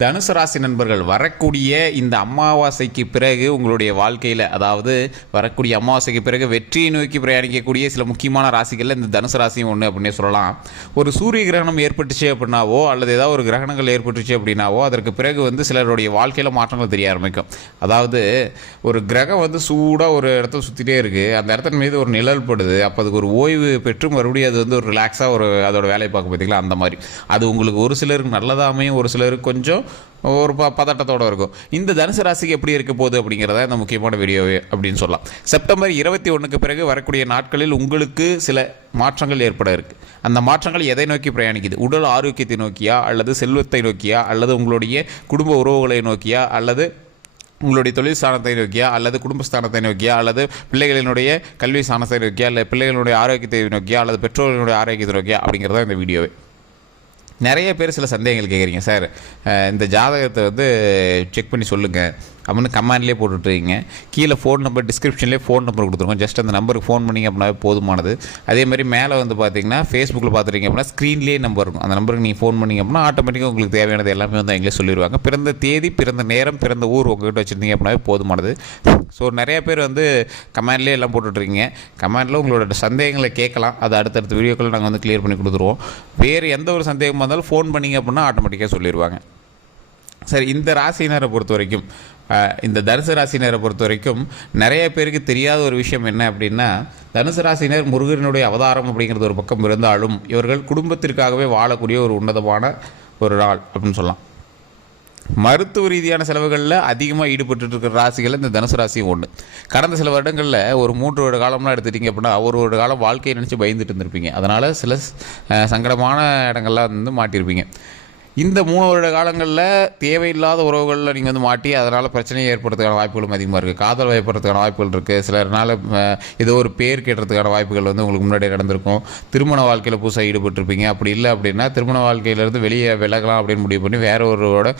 தனுசு ராசி நண்பர்கள், வரக்கூடிய இந்த அமாவாசைக்கு பிறகு உங்களுடைய வாழ்க்கையில், அதாவது வரக்கூடிய அமாவாசைக்கு பிறகு வெற்றியை நோக்கி பிரயாணிக்கக்கூடிய சில முக்கியமான ராசிகளில் இந்த தனுசு ராசியும் ஒன்று அப்படின்னே சொல்லலாம். ஒரு சூரிய கிரகணம் ஏற்பட்டுச்சு அப்படின்னாவோ அல்லது ஏதாவது ஒரு கிரகணங்கள் ஏற்பட்டுச்சு அப்படின்னாவோ அதற்கு பிறகு சிலருடைய வாழ்க்கையில் மாற்றங்கள் தெரிய ஆரம்பிக்கும். அதாவது ஒரு கிரகம் சூடாக ஒரு இடத்த சுற்றிட்டே இருக்குது, அந்த இடத்தின் மீது ஒரு நிழல் படுது, அப்போ அதுக்கு ஒரு ஓய்வு பெற்று மறுபடியும் அது ஒரு ரிலாக்ஸாக அதோட வேலையை பார்க்க பார்த்தீங்களா, அந்த மாதிரி அது உங்களுக்கு ஒரு சிலருக்கு நல்லதாமையும் ஒரு சிலருக்கு கொஞ்சம் ஒரு பதட்டத்தோடு இருக்கும். இந்த தனுசு ராசிக்கு எப்படி இருக்க போகுது அப்படிங்கிறத இந்த முக்கியமான வீடியோவே அப்படின்னு சொல்லலாம். செப்டம்பர் 21க்கு பிறகு வரக்கூடிய நாட்களில் உங்களுக்கு சில மாற்றங்கள் ஏற்பட இருக்குது. அந்த மாற்றங்கள் எதை நோக்கி பிரயாணிக்குது? உடல் ஆரோக்கியத்தை நோக்கியா, அல்லது செல்வத்தை நோக்கியா, அல்லது உங்களுடைய குடும்ப உறவுகளை நோக்கியா, அல்லது உங்களுடைய தொழில் ஸ்தானத்தை நோக்கியா, அல்லது குடும்பஸ்தானத்தை நோக்கியா, அல்லது பிள்ளைகளினுடைய கல்வி ஸ்தானத்தை நோக்கியா, அல்லது பிள்ளைகளுடைய ஆரோக்கியத்தை நோக்கியா, அல்லது பெற்றோர்களுடைய ஆரோக்கியத்தை நோக்கியா அப்படிங்கிறத இந்த வீடியோவே. நிறைய பேர் சில சந்தேகங்கள் கேட்குறீங்க. சார், இந்த ஜாதகத்தை செக் பண்ணி சொல்லுங்கள் அப்படின்னு கமெண்ட்லேயே போட்டுட்ருக்கீங்க. கீழே ஃபோன் நம்பர், டிஸ்கிரிப்ஷன்லேயே ஃபோன் நம்பர் கொடுத்துருக்கோம். ஜஸ்ட் அந்த நம்பருக்கு ஃபோன் பண்ணிங்க அப்படின்னா போதுமானது. அதே மாதிரி மேலே பார்த்தீங்கன்னா ஃபேஸ்புக்கில் பார்த்துருக்கீங்க அப்படின்னா ஸ்க்ரீன்லேயே நம்பர் இருக்கும். அந்த நம்பருக்கு நீங்கள் ஃபோன் பண்ணிங்க அப்படின்னா ஆட்டோமேட்டிக்காக உங்களுக்கு தேவையானது எல்லாமே அவங்களே சொல்லிடுவாங்க. பிறந்த தேதி, பிறந்த நேரம், பிறந்த ஊர் உங்கள்கிட்ட வச்சுருந்தீங்க அப்படின்னா போதுமானது. ஸோ நிறைய பேர் கமெண்ட்லேயே எல்லாம் போட்டுட்ருக்கீங்க. கமெண்ட்டில் உங்களோட சந்தேகங்களை கேட்கலாம். அது அடுத்தடுத்த வீடியோக்களை நாங்கள் கிளியர் பண்ணி கொடுத்துருவோம். வேறு எந்த ஒரு சந்தேகமாக இருந்தாலும் ஃபோன் பண்ணிங்க அப்படின்னா ஆட்டோமேட்டிக்காக சொல்லிடுவாங்க. சரி, இந்த ராசினரை பொறுத்த வரைக்கும், இந்த தனுசு ராசினரை பொறுத்த வரைக்கும் நிறைய பேருக்கு தெரியாத ஒரு விஷயம் என்ன அப்படின்னா, தனுசு ராசினர் முருகனுடைய அவதாரம் அப்படிங்கிறது ஒரு பக்கம் இருந்தாலும் இவர்கள் குடும்பத்திற்காகவே வாழக்கூடிய ஒரு உன்னதமான ஒரு நாள் அப்படின்னு சொல்லலாம். மருத்துவ ரீதியான செலவுகளில் அதிகமாக ஈடுபட்டு இருக்கிற ராசிகள் இந்த தனுசு ராசியும் ஒன்று. கடந்த சில வருடங்களில் ஒரு 3 வருட காலம்லாம் எடுத்துட்டிங்க அப்படின்னா ஒரு வருட காலம் வாழ்க்கையை நினச்சி பயந்துட்டு இருந்திருப்பீங்க. அதனால் சில சங்கடமான இடங்கள்லாம் மாட்டியிருப்பீங்க. இந்த 3 வருட காலங்களில் தேவையில்லாத உறவுகளில் நீங்கள் மாட்டி அதனால் பிரச்சனையை ஏற்படுறதுக்கான வாய்ப்புகளும் அதிகமாக இருக்குது. காதல் வயப்படுறதுக்கான வாய்ப்புகள் இருக்குது. சிலர்னால் ஏதோ ஒரு பேர் கேட்டுறதுக்கான வாய்ப்புகள் உங்களுக்கு முன்னாடி நடந்திருக்கும். திருமண வாழ்க்கையில் புதுசாக ஈடுபட்டிருப்பீங்க. அப்படி இல்லை அப்படின்னா திருமண வாழ்க்கையிலேருந்து வெளியே விலகலாம் அப்படின்னு முடிவு பண்ணி வேற ஒருவரோட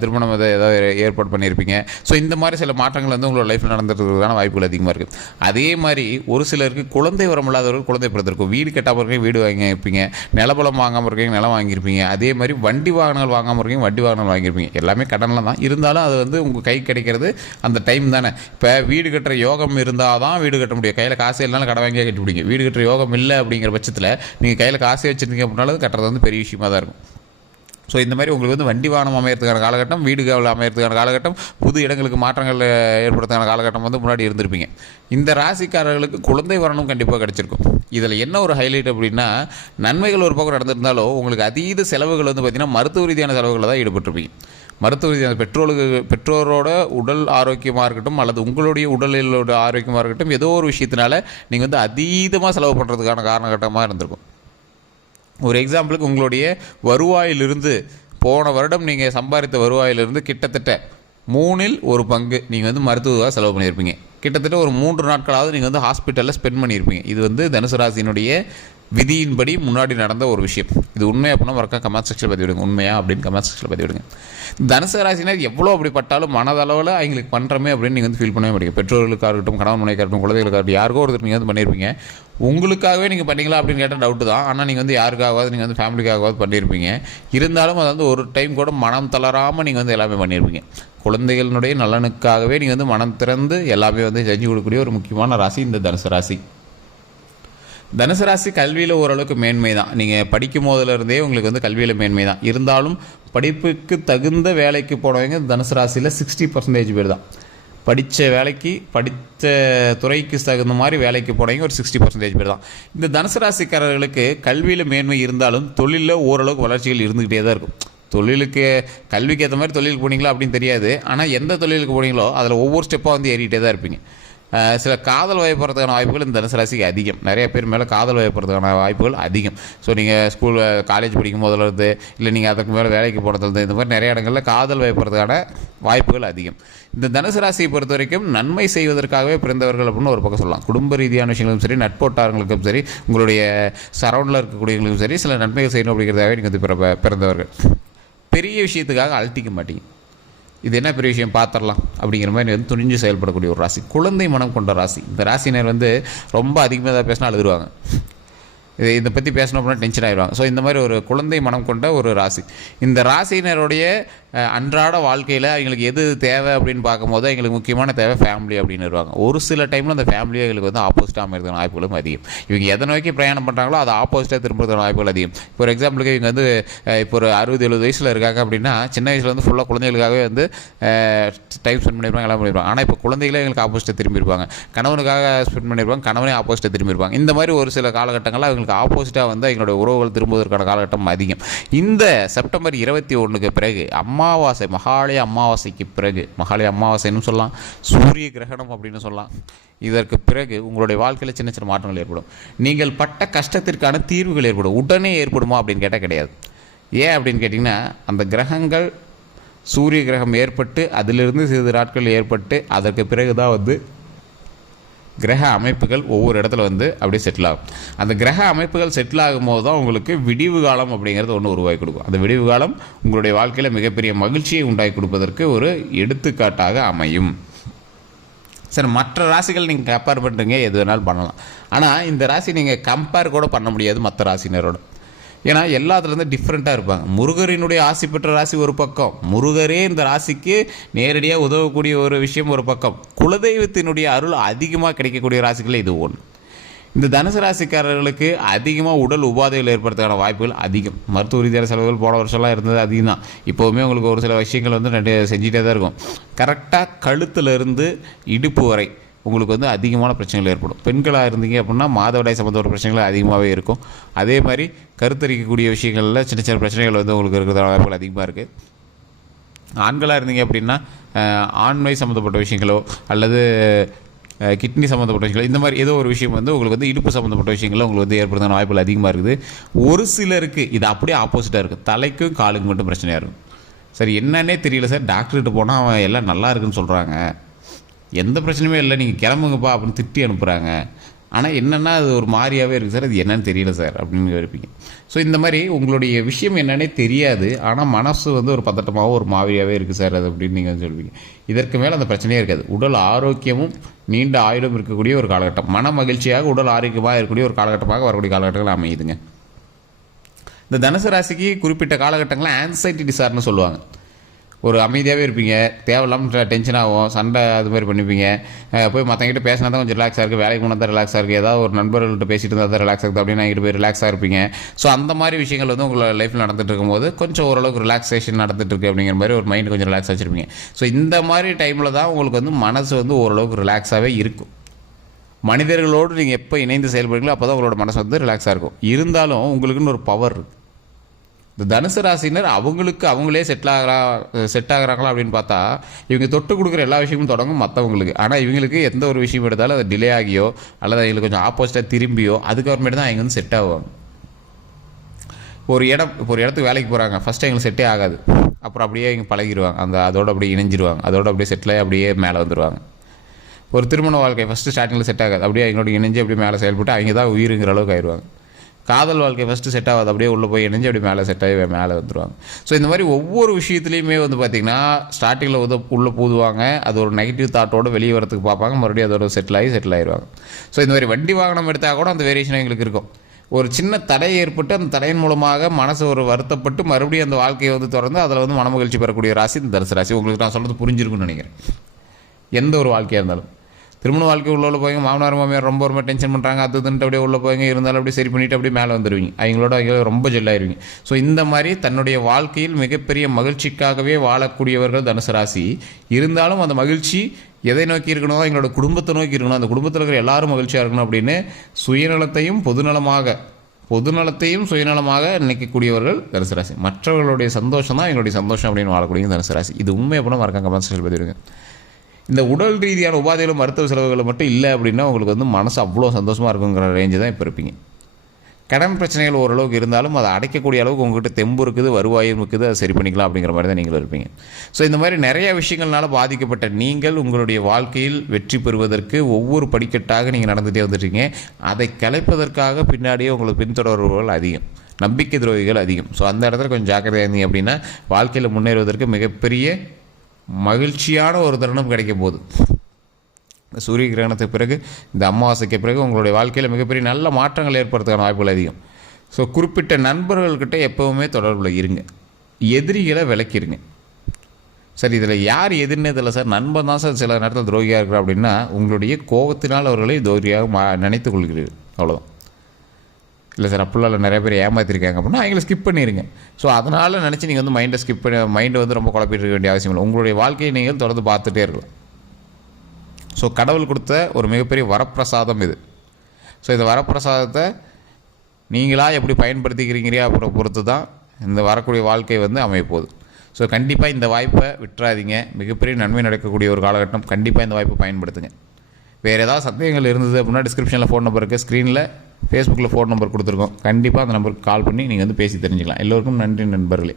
திருமணம் ஏதாவது ஏற்பாடு பண்ணியிருப்பீங்க. ஸோ இந்த மாதிரி சில மாற்றங்கள் உங்களோட லைஃப்பில் நடந்துறதுக்கான வாய்ப்புகள் அதிகமாக இருக்குது. அதே மாதிரி ஒரு சிலருக்கு குழந்தை வரம் இல்லாதவர்கள் குழந்தை பிறந்திருக்கும். வீடு கட்டாமல் இருக்கீங்க, வீடு வாங்கியிருப்பீங்க. நிலபலம் வாங்காமல் இருக்கீங்க, நிலம் வாங்கியிருப்பீங்க. அதே மாதிரி வண்டி வாகனங்கள் வாங்காமல் இருக்கீங்க, வண்டி வாகனங்கள் வாங்கியிருப்பீங்க. எல்லாமே கடனில் தான் இருந்தாலும் அது உங்கள் கை கிடைக்கிறது அந்த டைம் தானே. இப்போ வீடு கட்டுற யோகம் இருந்தால் தான் வீடு கட்ட முடியும். கையில் காசு இல்லைனாலும் கடை வாங்கியே கட்டி பிடிங்க. வீடு கட்டுற யோகம் இல்லை அப்படிங்கிற பட்சத்தில் நீங்கள் கையில் காசே வச்சுருந்தீங்க அப்படின்னாலும் கட்டுறது பெரிய விஷயமாக தான் இருக்கும். ஸோ இந்த மாதிரி உங்களுக்கு வண்டி வாகனம் அமையறதுக்கான காலகட்டம், வீடுகள் அமையறதுக்கான காலகட்டம், புது இடங்களுக்கு மாற்றங்கள் ஏற்படுறதுக்கான காலகட்டம் முன்னாடி இருந்திருப்பீங்க. இந்த ராசிக்காரர்களுக்கு குழந்தை வரணும் கண்டிப்பாக கிடச்சிருக்கும். இதில் என்ன ஒரு ஹைலைட் அப்படின்னா, நன்மைகள் ஒரு பக்கம் நடந்திருந்தாலும் உங்களுக்கு அதீத செலவுகள் பார்த்திங்கன்னா மருத்துவ ரீதியான செலவுகளில் தான் ஈடுபட்டிருப்பீங்க. மருத்துவ ரீதியான பெற்றோரோட உடல் ஆரோக்கியமாக இருக்கட்டும், அல்லது உங்களுடைய உடலோட ஆரோக்கியமாக இருக்கட்டும், ஏதோ ஒரு விஷயத்தினால நீங்கள் அதீதமாக செலவு பண்ணுறதுக்கான காரணகட்டமாக இருந்திருக்கும். ஒரு எக்ஸாம்பிளுக்கு, உங்களுடைய வருவாயிலிருந்து போன வருடம் நீங்கள் சம்பாதித்த வருவாயிலிருந்து கிட்டத்தட்ட 3ல் 1 பங்கு நீங்கள் மருத்துவமாக செலவு பண்ணியிருப்பீங்க. கிட்டத்தட்ட ஒரு 3 நாட்களாவது நீங்கள் ஹாஸ்பிட்டலில் ஸ்பெண்ட் பண்ணியிருப்பீங்க. இது தனுசு ராசியினுடைய விதியின்படி முன்னாடி நடந்த ஒரு விஷயம். இது உண்மை அப்படின்னா மறக்க கமெண்ட் செக்ஷனில் பதிவிடுங்க. உண்மையா அப்படின்னு கமெண்ட் செக்ஷனில் பதிவிடுங்க. தனுசு ராசினர் எவ்வளோ அப்படி பட்டாலும் மனதளவில் அவங்களுக்கு பண்ணுறமே அப்படின்னு நீங்கள் ஃபீல் பண்ணவே முடியும். பெற்றோர்களுக்காக இருக்கட்டும், கணவன் மனைவிக்காக இருக்கட்டும், குழந்தைகளுக்காக இருக்கட்டும், யாருக்கோ ஒருத்தர் நீங்கள் பண்ணியிருப்பீங்க. உங்களுக்காகவே நீங்கள் பண்ணீங்களா அப்படின்னு கேட்டால் டவுட்டு தான். ஆனால் நீங்கள் யாருக்காகவாது நீங்கள் ஃபேமிலிக்காகவாது பண்ணியிருப்பீங்க. இருந்தாலும் அது ஒரு டைம் கூட மனம் தளராமல் நீங்கள் எல்லாமே பண்ணியிருப்பீங்க. குழந்தைகளுடைய நலனுக்காகவே நீங்கள் மனம் திறந்து எல்லாமே செஞ்சு கொடுக்கக்கூடிய ஒரு முக்கியமான ராசி இந்த தனுசு ராசி. தனுசு ராசி கல்வியில் ஓரளவுக்கு மேன்மை தான். நீங்கள் படிக்கும் போதிலிருந்தே உங்களுக்கு கல்வியில் மேன்மை தான். இருந்தாலும் படிப்புக்கு தகுந்த வேலைக்கு போனவங்க தனுசு ராசியில் 60% பேர் தான். படித்த வேலைக்கு, படித்த துறைக்கு தகுந்த மாதிரி வேலைக்கு போனவங்க ஒரு 60% பேர் தான். இந்த தனுசு ராசிக்காரர்களுக்கு கல்வியில் மேன்மை இருந்தாலும் தொழிலில் ஓரளவுக்கு வளர்ச்சிகள் இருந்துக்கிட்டே தான் இருக்கும். தொழிலுக்கு, கல்விக்கு ஏற்ற மாதிரி தொழிலுக்கு போனீங்களா அப்படின்னு தெரியாது. ஆனால் எந்த தொழிலுக்கு போனீங்களோ அதில் ஒவ்வொரு ஸ்டெப்பாக ஏறிக்கிட்டே தான் இருப்பீங்க. சில காதல் வயப்படுறதுக்கான வாய்ப்புகள் இந்த தனுசு ராசிக்கு அதிகம். நிறைய பேர் மேலே காதல் வயப்படுறதுக்கான வாய்ப்புகள் அதிகம். ஸோ நீங்கள் காலேஜ் படிக்கும் போதிலிருந்து, இல்லை நீங்கள் அதுக்கு மேலே வேலைக்கு போனதுலேருந்து, இந்த மாதிரி நிறைய இடங்களில் காதல் வயப்படுறதுக்கான வாய்ப்புகள் அதிகம். இந்த தனுசு ராசியை பொறுத்த வரைக்கும் நன்மை செய்வதற்காகவே பிறந்தவர்கள் அப்படின்னு ஒரு பக்கம் சொல்லலாம். குடும்ப ரீதியான விஷயங்களும் சரி, நட்போட்டாரங்களுக்கும் சரி, உங்களுடைய சரௌண்டில் இருக்கக்கூடியவங்களுக்கும் சரி, சில நன்மைகள் செய்யணும் அப்படிங்கிறதாகவே நீங்கள் பிறந்தவர்கள். பெரிய விஷயத்துக்காக அழட்டிக்க மாட்டீங்க. இது என்ன பெரிய விஷயம் பார்த்துடலாம் அப்படிங்கிற மாதிரி துணிஞ்சு செயல்படக்கூடிய ஒரு ராசி. குழந்தை மனம் கொண்ட ராசி. இந்த ராசினர் ரொம்ப அதிகமாக தான் பேசினா அழுதுருவாங்க. இதை பற்றி பேசணும் அப்படின்னா டென்ஷன் ஆகிடுவாங்க. ஸோ இந்த மாதிரி ஒரு குழந்தை மனம் கொண்ட ஒரு ராசி. இந்த ராசியினருடைய அன்றாட வாழ்க்கையில் அவங்களுக்கு எது தேவை அப்படின்னு பார்க்கும்போது எங்களுக்கு முக்கியமான தேவை ஃபேமிலி அப்படின்னு வருவாங்க. ஒரு சில டைமில் அந்த ஃபேமிலியை எங்களுக்கு வந்து ஆப்போசிட்டாக அமைகிறதுக்கான வாய்ப்புகளும் அதிகம். இவங்க எதை நோக்கி பிரயாணம் பண்ணுறாங்களோ அது ஆப்போசிட்டாக திரும்புறதுக்கான வாய்ப்புகள் அதிகம். இப்போ ஒரு எக்ஸாம்பிளுக்கு இவங்க வந்து இப்போ ஒரு 60-70 வயசில் இருக்காங்க அப்படின்னா சின்ன வயசில் வந்து ஃபுல்லாக குழந்தைகளுக்காகவே வந்து டைம் ஸ்பெண்ட் பண்ணியிருப்பாங்க, எல்லாம் பண்ணியிருப்பாங்க. ஆனால் இப்போ குழந்தைகளே எங்களுக்கு ஆப்போசிட்டாக திரும்பியிருப்பாங்க, கணவனுக்காக ஸ்பெண்ட் பண்ணியிருப்பாங்க, கணவனே ஆப்போசிட்டாக திரும்பியிருப்பாங்க. இந்த மாதிரி ஒரு சில காலகட்டங்களில் அவங்களுக்கு ஆப்போசிட்டாக வந்து எங்களுடைய உறவுகள் திரும்புவதற்கான காலகட்டம் அதிகம். இந்த செப்டம்பர் 21 பிறகு அமாவாசை, மகாலய அமாவாசைக்கு பிறகு, மகாலய அமாவாசைன்னு சொல்லலாம், சூரிய கிரகணம் அப்படின்னு சொல்லலாம், இதற்கு பிறகு உங்களுடைய வாழ்க்கையில் சின்ன சின்ன மாற்றங்கள் ஏற்படும். நீங்கள் பட்ட கஷ்டத்திற்கான தீர்வுகள் ஏற்படும். உடனே ஏற்படுமா அப்படின்னு கேட்டால் கிடையாது. ஏன் அப்படின்னு கேட்டிங்கன்னா, அந்த கிரகங்கள் சூரிய கிரகம் ஏற்பட்டு அதிலிருந்து சிறிது நாட்கள் ஏற்பட்டு அதற்கு பிறகு தான் வந்து கிரக அமைப்புகள் ஒவ்வொரு இடத்துல வந்து அப்படியே செட்டில் ஆகும். அந்த கிரக அமைப்புகள் செட்டில் ஆகும்போது தான் உங்களுக்கு விடிவு காலம் அப்படிங்கிறது ஒன்று உருவாக்கி கொடுக்கும். அந்த விடிவு காலம் உங்களுடைய வாழ்க்கையில் மிகப்பெரிய மகிழ்ச்சியை உண்டாக்கி கொடுப்பதற்கு ஒரு எடுத்துக்காட்டாக அமையும். சரி, மற்ற ராசிகள் நீங்கள் கம்பேர் பண்ணுறீங்க, எது வேணாலும் பண்ணலாம். ஆனால் இந்த ராசி நீங்கள் கம்பேர் கூட பண்ண முடியாது மற்ற ராசினரோட. ஏன்னா எல்லாத்துலேருந்து டிஃப்ரெண்ட்டாக இருப்பாங்க. முருகரினுடைய ஆசி பெற்ற ராசி ஒரு பக்கம், முருகரே இந்த ராசிக்கு நேரடியாக உதவக்கூடிய ஒரு விஷயம் ஒரு பக்கம், குலதெய்வத்தினுடைய அருள் அதிகமாக கிடைக்கக்கூடிய ராசிகள் இது ஒன்று. இந்த தனுசு ராசிக்காரர்களுக்கு அதிகமாக உடல் உபாதைகள் ஏற்படுறதுக்கான வாய்ப்புகள் அதிகம். மருத்துவ ரீதியான செலவுகள் போன வருஷம்லாம் இருந்தது அதிகம் தான். இப்போவுமே உங்களுக்கு ஒரு சில விஷயங்கள் வந்து செஞ்சுட்டே தான் இருக்கும். கரெக்டாக கழுத்துலேருந்து இடுப்பு வரை உங்களுக்கு வந்து அதிகமான பிரச்சனைகள் ஏற்படும். பெண்களாக இருந்தீங்க அப்படின்னா மாதவிடாய் சம்மந்தப்பட்ட பிரச்சனைகள் அதிகமாகவே இருக்கும். அதே மாதிரி கருத்தரிக்கக்கூடிய விஷயங்களில் சின்ன சின்ன பிரச்சனைகள் வந்து உங்களுக்கு இருக்கிற வாய்ப்புகள் அதிகமாக இருக்குது. ஆண்களாக இருந்தீங்க அப்படின்னா ஆண்மை சம்மந்தப்பட்ட விஷயங்களோ அல்லது கிட்னி சம்மந்தப்பட்ட விஷயங்கள், இந்த மாதிரி ஏதோ ஒரு விஷயம் வந்து உங்களுக்கு வந்து இடுப்பு சம்மந்தப்பட்ட விஷயங்களும் உங்களுக்கு வந்து ஏற்படுறதுக்கான வாய்ப்புகள் அதிகமாக இருக்குது. ஒரு சிலருக்கு இது அப்படியே ஆப்போசிட்டாக இருக்குது. தலைக்கும் காலுக்கு மட்டும் பிரச்சனையாக இருக்கும். சரி, என்னன்னே தெரியல சார், டாக்டர்கிட்ட போனால் அவன் எல்லாம் நல்லா இருக்குன்னு சொல்கிறாங்க, எந்த பிரச்சனையுமே இல்லை, நீங்கள் கிளம்புங்கப்பா அப்படின்னு திட்டி அனுப்புகிறாங்க, ஆனால் என்னென்னா அது ஒரு மாதிரியாகவே இருக்குது சார், அது என்னன்னு தெரியல சார் அப்படின்னு இருப்பீங்க. ஸோ இந்த மாதிரி உங்களுடைய விஷயம் என்னன்னே தெரியாது, ஆனால் மனசு வந்து ஒரு பதட்டமாகவும் ஒரு மாதிரியாகவே இருக்குது சார் அது அப்படின்னு நீங்கள் சொல்வீங்க. இதற்கு மேலே அந்த பிரச்சனையே இருக்காது. உடல் ஆரோக்கியமும் நீண்ட ஆயுளும் இருக்கக்கூடிய ஒரு காலகட்டம், மன மகிழ்ச்சியாக உடல் ஆரோக்கியமாக இருக்கக்கூடிய ஒரு காலகட்டமாக வரக்கூடிய காலகட்டங்கள் அமையுதுங்க. இந்த தனுசு ராசிக்கு குறிப்பிட்ட காலகட்டங்களில் ஆன்சைட்டி டிசார்னு சொல்லுவாங்க. ஒரு அமைதியாகவே இருப்பீங்க, தேவையில்லாமல் டென்ஷன் ஆகும், சண்டை அது மாதிரி பண்ணிப்பீங்க, போய் மற்றவங்கிட்ட பேசினா தான் கொஞ்சம் ரிலாக்ஸாக இருக்குது, வேலைக்கு போனால் தான் ரிலாக்ஸாக இருக்குது, ஏதாவது ஒரு நண்பர்கள்ட்ட பேசிட்டு இருந்தால் தான் ரிலாக்ஸ் ஆகுது அப்படின்னு நான் போய் ரிலாக்ஸாக இருப்பீங்க. ஸோ அந்த மாதிரி விஷயங்கள் வந்து உங்களோட லைஃப்பில் நடந்துட்டு இருக்கும்போது கொஞ்சம் ஓரளவுக்கு ரிலாக்ஸேஷன் நடந்துட்டு இருக்கு அப்படிங்கிற மாதிரி ஒரு மைண்டு கொஞ்சம் ரிலாக்ஸ் வச்சுருப்பீங்க. ஸோ இந்த மாதிரி டைமில் தான் உங்களுக்கு வந்து மனசு வந்து ஓரளவுக்கு ரிலாக்ஸாகவே இருக்கும். மனிதர்களோடு நீங்கள் எப்போ இணைந்து செயல்படுறீங்களோ அப்போ தான் உங்களோட மனசு வந்து ரிலாக்ஸாக இருக்கும். இருந்தாலும் உங்களுக்குன்னு ஒரு பவர் இருக்குது. இந்த தனுசு ராசினர் அவங்களுக்கு அவங்களே செட் ஆகிறாங்களா அப்படின்னு பார்த்தா இவங்க தொட்டு கொடுக்குற எல்லா விஷயமும் தொடங்கும் மற்றவங்களுக்கு. ஆனால் இவங்களுக்கு எந்த ஒரு விஷயம் எடுத்தாலும் அது டிலே ஆகியோ அல்லது அவங்களுக்கு கொஞ்சம் ஆப்போசிட்டாக திரும்பியோ அதுக்கப்புறமேட்டு தான் அவங்க வந்து செட் ஆகுவாங்க. ஒரு இடத்துக்கு வேலைக்கு போகிறாங்க, ஃபஸ்ட்டு எங்களுக்கு செட்டே ஆகாது, அப்புறம் அப்படியே இங்கே பழகிடுவாங்க, அதோடு அப்படியே இணைஞ்சிருவாங்க, அதோடு அப்படியே செட்டில் அப்படியே மேலே வந்துடுவாங்க. ஒரு திருமண வாழ்க்கை ஃபஸ்ட்டு ஸ்டார்டிங்கில் செட் ஆகாது, அப்படியே எங்களோட இணைஞ்சு அப்படியே மேலே செயல்பட்டு அவங்க தான் உயிருங்கிற அளவுக்கு ஆயிடுவாங்க. காதல் வாழ்க்கை ஃபஸ்ட்டு செட் ஆகாது, அப்படியே உள்ளே போய் இணைஞ்சு அப்படியே மேலே செட் ஆகி மேலே வந்துடுவாங்க. ஸோ இந்த மாதிரி ஒவ்வொரு விஷயத்துலையுமே வந்து பார்த்திங்கன்னா ஸ்டார்டிங்கில் வந்து உள்ளே பூதுவாங்க, அது ஒரு நெகட்டிவ் தாட்டோடு வெளியே வரத்துக்கு பார்ப்பாங்க, மறுபடியும் அதோட செட்டில் ஆயிடுவாங்க. ஸோ இந்த மாதிரி வண்டி வாகனம் எடுத்தால் கூட அந்த வேரியேஷன் எங்களுக்கு இருக்கும். ஒரு சின்ன தடை ஏற்பட்டு அந்த தடையின் மூலமாக மனசு ஒரு வருத்தப்பட்டு மறுபடியும் அந்த வாழ்க்கையை வந்து தொடர்ந்து அதில் வந்து மனமகிழ்ச்சி பெறக்கூடிய ராசி இந்த தனுசு ராசி. உங்களுக்கு நான் சொல்கிறது புரிஞ்சிருக்குன்னு நினைக்கிறேன். எந்த ஒரு வாழ்க்கையாக இருந்தாலும் திருமண வாழ்க்கை உள்ள போய்ங்க, மாமனார் மாமியார் ரொம்ப டென்ஷன் பண்ணுறாங்க, அதுன்ட்டு அப்படியே உள்ளே போய்ங்க, இருந்தாலும் அப்படியே சரி பண்ணிவிட்டு அப்படியே மேலே வந்துடுவீங்க, அவங்க ரொம்ப ஜெல்லாயிருவீங்க. ஸோ இந்த மாதிரி தன்னுடைய வாழ்க்கையில் மிகப்பெரிய மகிழ்ச்சிக்காகவே வாழக்கூடியவர்கள் தனுசு ராசி. இருந்தாலும் அந்த மகிழ்ச்சி எதை நோக்கி இருக்கணும், எங்களோட குடும்பத்தை நோக்கி இருக்கணும், அந்த குடும்பத்தில் இருக்கிற எல்லாரும் மகிழ்ச்சியாக இருக்கணும் அப்படின்னு சுயநலத்தையும் சுயநலமாக நினைக்கக்கூடியவர்கள் தனுசு ராசி. மற்றவர்களுடைய சந்தோஷம் தான் எங்களுடைய சந்தோஷம் அப்படின்னு வாழக்கூடிய தனுசு ராசி. இது உண்மை அப்படின்னா மறக்காம கமெண்ட்ஸ் பதிவிடுங்க. இந்த உடல் ரீதியான உபாதைகளும் மருத்துவ செலவுகள் மட்டும் இல்லை அப்படின்னா உங்களுக்கு வந்து மனசு அவ்வளோ சந்தோஷமாக இருக்குங்கிற ரேஞ்சு தான் இப்போ இருப்பீங்க. கடன் பிரச்சனைகள் ஓரளவுக்கு இருந்தாலும் அதை அடைக்கக்கூடிய அளவுக்கு உங்கள்கிட்ட தெம்பு இருக்குது, வருவாயும் இருக்குது, அதை சரி பண்ணிக்கலாம் அப்படிங்கிற மாதிரி தான் நீங்களும் இருப்பீங்க. ஸோ இந்த மாதிரி நிறைய விஷயங்கள்னால பாதிக்கப்பட்ட நீங்கள் உங்களுடைய வாழ்க்கையில் வெற்றி பெறுவதற்கு ஒவ்வொரு படிக்கட்டாக நீங்கள் நடந்துகிட்டே வந்துட்டீங்க. அதை கலைப்பதற்காக பின்னாடியே உங்களுக்கு பின்தொடர்பவர்கள் அதிகம், நம்பிக்கை துரோகிகள் அதிகம். ஸோ அந்த இடத்துல கொஞ்சம் ஜாக்கிரதையாக இருந்தீங்க அப்படின்னா வாழ்க்கையில் முன்னேறுவதற்கு மிகப்பெரிய மகிழ்ச்சியான ஒரு தருணம் கிடைக்கும் போது சூரிய கிரகணத்துக்கு பிறகு இந்த அமாவாசைக்கு பிறகு உங்களுடைய வாழ்க்கையில் மிகப்பெரிய நல்ல மாற்றங்கள் ஏற்படுறதுக்கான வாய்ப்புகள் அதிகம். ஸோ குறிப்பிட்ட நண்பர்கள்கிட்ட எப்போவுமே தொடர்பில் இருங்க, எதிரிகளை விலக்கிடுங்க. சார் இதில் யார் எதிர்னே தெரியல சார். நண்பன் தான் சார் சில நேரத்தில் துரோகியாக இருக்கிறார் அப்படின்னா உங்களுடைய கோபத்தினால் அவர்களை துரோகியாக நினைத்து கொள்கிறீர்கள், அவ்வளோதான். இல்லை சார் அப்படிலாம் நிறைய பேர் ஏமாற்றிருக்காங்க அப்படின்னா அவங்கள ஸ்கிப் பண்ணிடுங்க. ஸோ அதனால் நினச்சி நீங்கள் வந்து மைண்டை ஸ்கிப் பண்ணி மைண்டை வந்து ரொம்ப குழப்பிட்டு இருக்க வேண்டிய அவசியம் இல்லை. உங்களுடைய வாழ்க்கையை நீங்கள் தொடர்ந்து பார்த்துட்டே இருக்கலாம். ஸோ கடவுள் கொடுத்த ஒரு மிகப்பெரிய வரப்பிரசாதம் இது. ஸோ இந்த வரப்பிரசாதத்தை நீங்களாக எப்படி பயன்படுத்திக்கிறீங்க அப்புறம் பொறுத்து தான் இந்த வரக்கூடிய வாழ்க்கை வந்து அமையப்போகுது. ஸோ கண்டிப்பாக இந்த வாய்ப்பை விட்டுறாதீங்க. மிகப்பெரிய நன்மை நடக்கக்கூடிய ஒரு காலகட்டம். கண்டிப்பாக இந்த வாய்ப்பை பயன்படுத்துங்க. வேறு ஏதாவது சந்தேகங்கள் இருந்தது அப்படின்னா டிஸ்கிரிப்ஷனில் ஃபோன் நம்பர் இருக்குது, ஸ்க்ரீனில் ஃபேஸ்புக்கில் ஃபோன் நம்பர் கொடுத்துருக்கோம். கண்டிப்பாக அந்த நம்பருக்கு கால் பண்ணி நீங்கள் வந்து பேசி தெரிஞ்சுக்கலாம். எல்லோருக்கும் நன்றி நண்பர்களே.